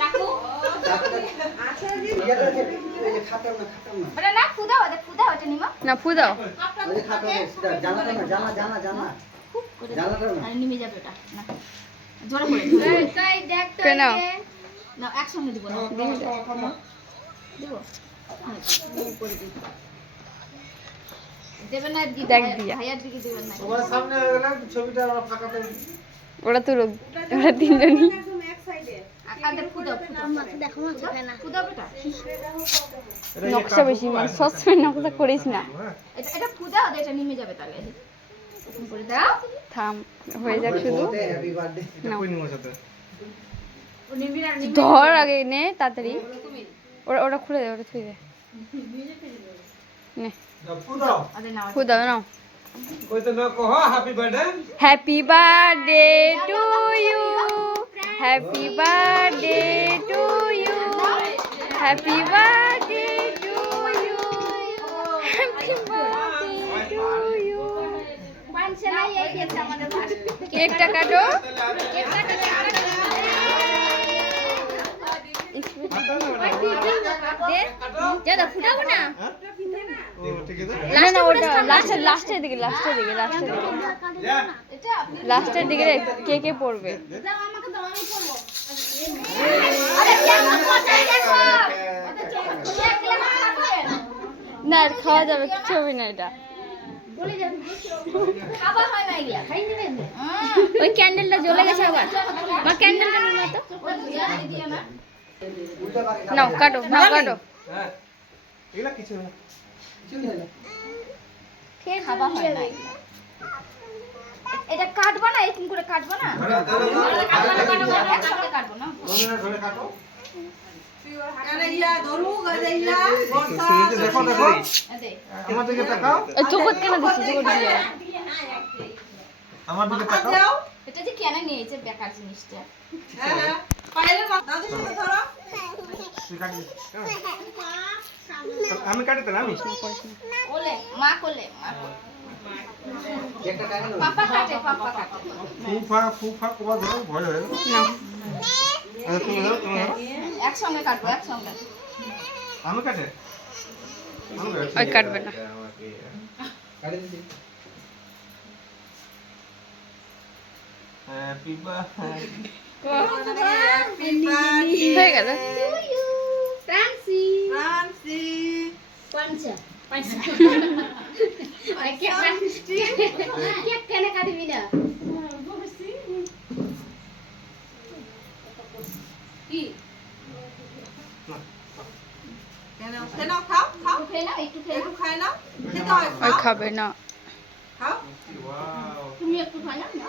চাকু আচ্ছা জি এই যে খাতাম না ওটা না ফুদাও ওটা নিমা না ফুদাও ওই যে খাতাম সেটা জানা খুব করে জানাটা না আর নিমে যাবে ওটা না জোরে করে তাই দেখ তো কেন না একসঙ্গে দিব না দেব করে দিব দেবেন না দি দেখ দিয়া ভাইয়ার দিকে দেবেন না তোমার সামনে হয়ে গেলে ছবিটা আমরা ফাঁকাতে ওরা তো ওরা তিনজনই একদম এক সাইডে আদে ফুদাও দেখো মা চোখে না ফুদাও বেটা নকশা বেশি মানে সসপেন নকশা করিস না এটা ফুদাও এটা নিমে যাবে তাহলে এরকম করে দাও থাম হয়ে যাক শুধু হ্যাপি বার্থডে এটা কই নিমো সাথে ও নিমে আর ধর আগে নে তাড়াতাড়ি ওরা ওটা খুলে দে ওটা থুই দে নে ফুল দাও আদে নাও ফুদাও নাও কই তো না কহ happy birthday happy birthday to you happy birthday to you happy birthday to you happy birthday to you পাঁচশালা এই গেছে আমাদের ভাষা কেকটা কাটো দাদা ফুটাবো না ঠিক আছে না না ওটা লাস্টের দিকে এটা আপনি লাস্টের দিকে কে পড়বে দাও আমাকে দাও আমি করব আরে কেমন কথাই দেখো কেক খেলে মাথা খাবেন না আর খাওয়া যাবে কিছু হবে না এটা বলে যাবে খাবার হয় না এগুলা খাই নেবেন ওই ক্যান্ডেলটা জ্বলে গেছে আবার মা ক্যান্ডেলটা নিয়ে তো দিয়ে না নাও কাটো হ্যাঁ এগুলা কিছু না খেয়ে খাবার হয় না এগুলা। এটা কাটবা না এরকম করে কাটবা না একসঙ্গে কাটবো না মনে না ধরে কাটো আরে ইয়া ধরু গাদে ইয়া বর্ষা দেখো দেখো দে আমার দিকে তাকাও এই চোখত কেন দিছিস চোখত দিয়ে আমার দিকে তাকাও দাও এটা যে কেন নিয়েছে বেকার জিনিসটা হ্যাঁ পাইলে দাদুর সাথে ধরো তুই কাটবি আমি কাটতে না আমি ওলে মা কোলে মা কোলে। একটা টাকা নাও পাপা কাটে ফুফা কোবা ধরো ভয় হয়ে গেল নাও আচ্ছা তুমি ধরো একসঙ্গে কাটবো একসঙ্গে আমি কাটে ওই কাটবে না কাটে দিছি হ্যাপি বার্থডে হ্যাপি বার্থডে হয়ে গেল ফ্রান্সি ফ্রান্সি পাঁচা কেক কেন কাটবি না কি কেন খাও খেয়ে নাও একটু খেয়ে একটু খাই নাও খেতে হয় ওই খাবে না খাও ওয়াও তুমি একটু খাই নাও না